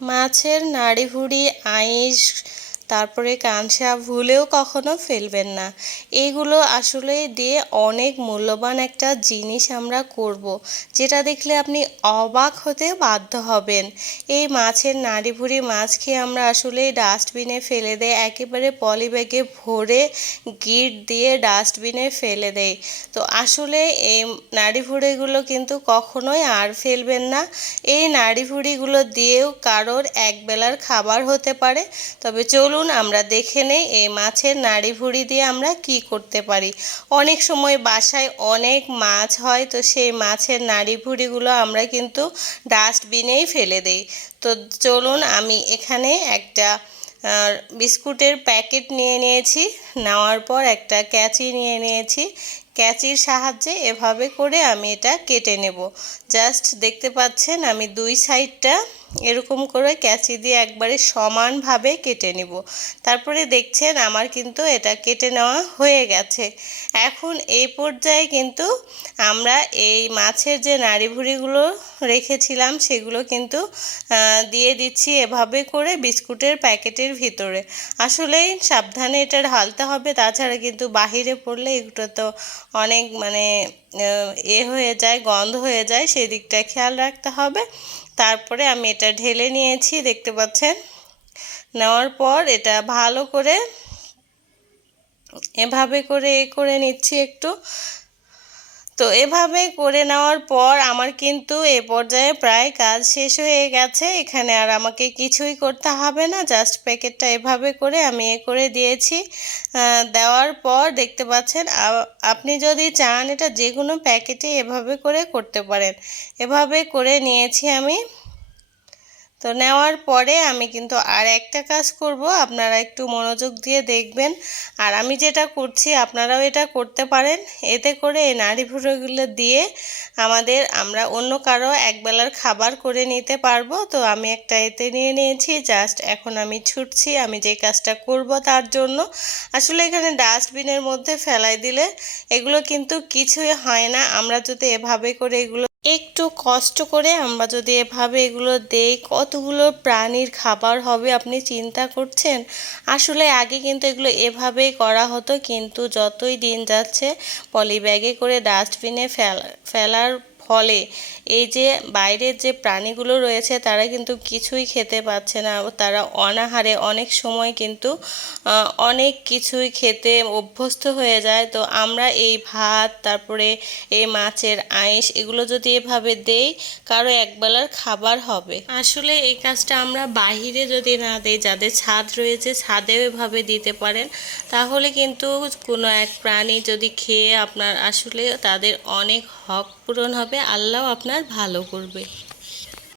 মাছের নাড়ি ভুড়ি আইস তারপরে কাঁসা ভুলেও কখনো ফেলবেন না। এইগুলো আসলে দিয়ে অনেক মূল্যবান একটা জিনিস আমরা করব। যেটা দেখলে আপনি অবাক হতে বাধ্য হবেন। এই মাছের নাড়ি ভুড়ি মাছ খেয়ে আমরা আসলে ডাস্টবিনে ফেলে দেয় একেবারে পলি ব্যাগে ভরে গিট দিয়ে ডাস্টবিনে ফেলে দেয় তো আসলে এই নাড়ি ভুড়িগুলো কিন্তু কখনোই আর ফেলবেন না। এই নাড়ি ভুড়িগুলো দিয়েও কারোর একবেলার খাবার হতে পারে, তবে চলুন আমরা দেখে নেই এই মাছের নাড়ি ভুড়ি দিয়ে আমরা কি করতে পারি। অনেক সময় বাসায় অনেক মাছ হয়, তো সেই মাছের নাড়ি ভুড়িগুলো আমরা কিন্তু ডাস্টবিনেই ফেলে দেই। তো চলুন, আমি এখানে একটা বিস্কুটের প্যাকেট নিয়ে নিয়েছি। নেওয়ার পর একটা ক্যাচি নিয়ে নিয়েছি। ক্যাচির সাহায্যে এভাবে করে আমি এটা কেটে নেব। জাস্ট দেখতে পাচ্ছেন, আমি দুই সাইডটা এরকম করে ক্যাচি দিয়ে একবারে সমানভাবে কেটে নিব। তারপরে দেখছেন আমার কিন্তু এটা কেটে নেওয়া হয়ে গেছে। এখন এই পর্যায়ে কিন্তু আমরা এই মাছের যে নাড়ি ভুড়িগুলো রেখেছিলাম, সেগুলো কিন্তু দিয়ে দিচ্ছি এভাবে করে বিস্কুটের প্যাকেটের ভিতরে। আসলেই সাবধানে এটা ঢালতে হবে, তাছাড়া কিন্তু বাহিরে পড়লে এগুলো তো অনেক মানে এ হয়ে যায়, গন্ধ হয়ে যায় সেই দিকটা খেয়াল রাখতে হবে। তারপরে আমি এটা ঢেলে নিয়েছি, দেখতে পাচ্ছেন? নেওয়ার পর এটা ভালো করে এভাবে করে এ করে নিচ্ছি একটু। তো এভাবে করে নেওয়ার পর আমার কিন্তু এ পর্যায়ে প্রায় কাজ শেষ হয়ে গেছে। এখানে আর আমাকে কিছুই করতে হবে না। জাস্ট প্যাকেটটা এভাবে করে আমি এ করে দিয়েছি। দেওয়ার পর দেখতে পাচ্ছেন আপনি যদি চান এটা যে কোনো প্যাকেটে এভাবে করে করতে পারেন। এভাবে করে নিয়েছি আমি। তো নেওয়ার পরে আমি কিন্তু আর একটা কাজ করব, আপনারা একটু মনোযোগ দিয়ে দেখবেন। আর আমি যেটা করছি, আপনারাও এটা করতে পারেন। এতে করে এই নাড়ি ভুড়োগুলো দিয়ে আমাদের আমরা অন্য কারও একবেলার খাবার করে নিতে পারব। তো আমি একটা এতে নিয়ে নিয়েছি, জাস্ট এখন আমি ছুটছি, আমি যে কাজটা করব তার জন্য। আসলে এখানে ডাস্টবিনের মধ্যে ফেলাই দিলে এগুলো কিন্তু কিছুই হয় না। আমরা যদি এভাবে করে এগুলো একটু কষ্ট করে আমরা যদি এভাবে এগুলো দেই, কতগুলো প্রাণীর খাবার হবে আপনি চিন্তা করছেন? আসলে আগে কিন্তু এগুলো এভাবেই করা হতো, কিন্তু যতই দিন যাচ্ছে, পলি ব্যাগে করে ডাস্টবিনে ফেলা, ফেলার ফলে। এই যে বাইরের যে প্রাণীগুলো রয়েছে, তারা কিন্তু কিছুই খেতে পাচ্ছে না। তারা অনাহারে অনেক সময় কিন্তু অনেক কিছুই খেতে অভ্যস্ত হয়ে যায়। তো আমরা এই ভাত, তারপরে এই মাছের আইস এগুলো যদি এভাবে দেই, কারও একবেলার খাবার হবে। আসলে এই কাজটা আমরা বাহিরে যদি না দেই, যাদের ছাদ রয়েছে, ছাদেও এভাবে দিতে পারেন। তাহলে কিন্তু কোনো এক প্রাণী যদি খেয়ে আপনার আসলে তাদের অনেক হক পূরণ হবে। আল্লাহ আপনার ভালো করবে।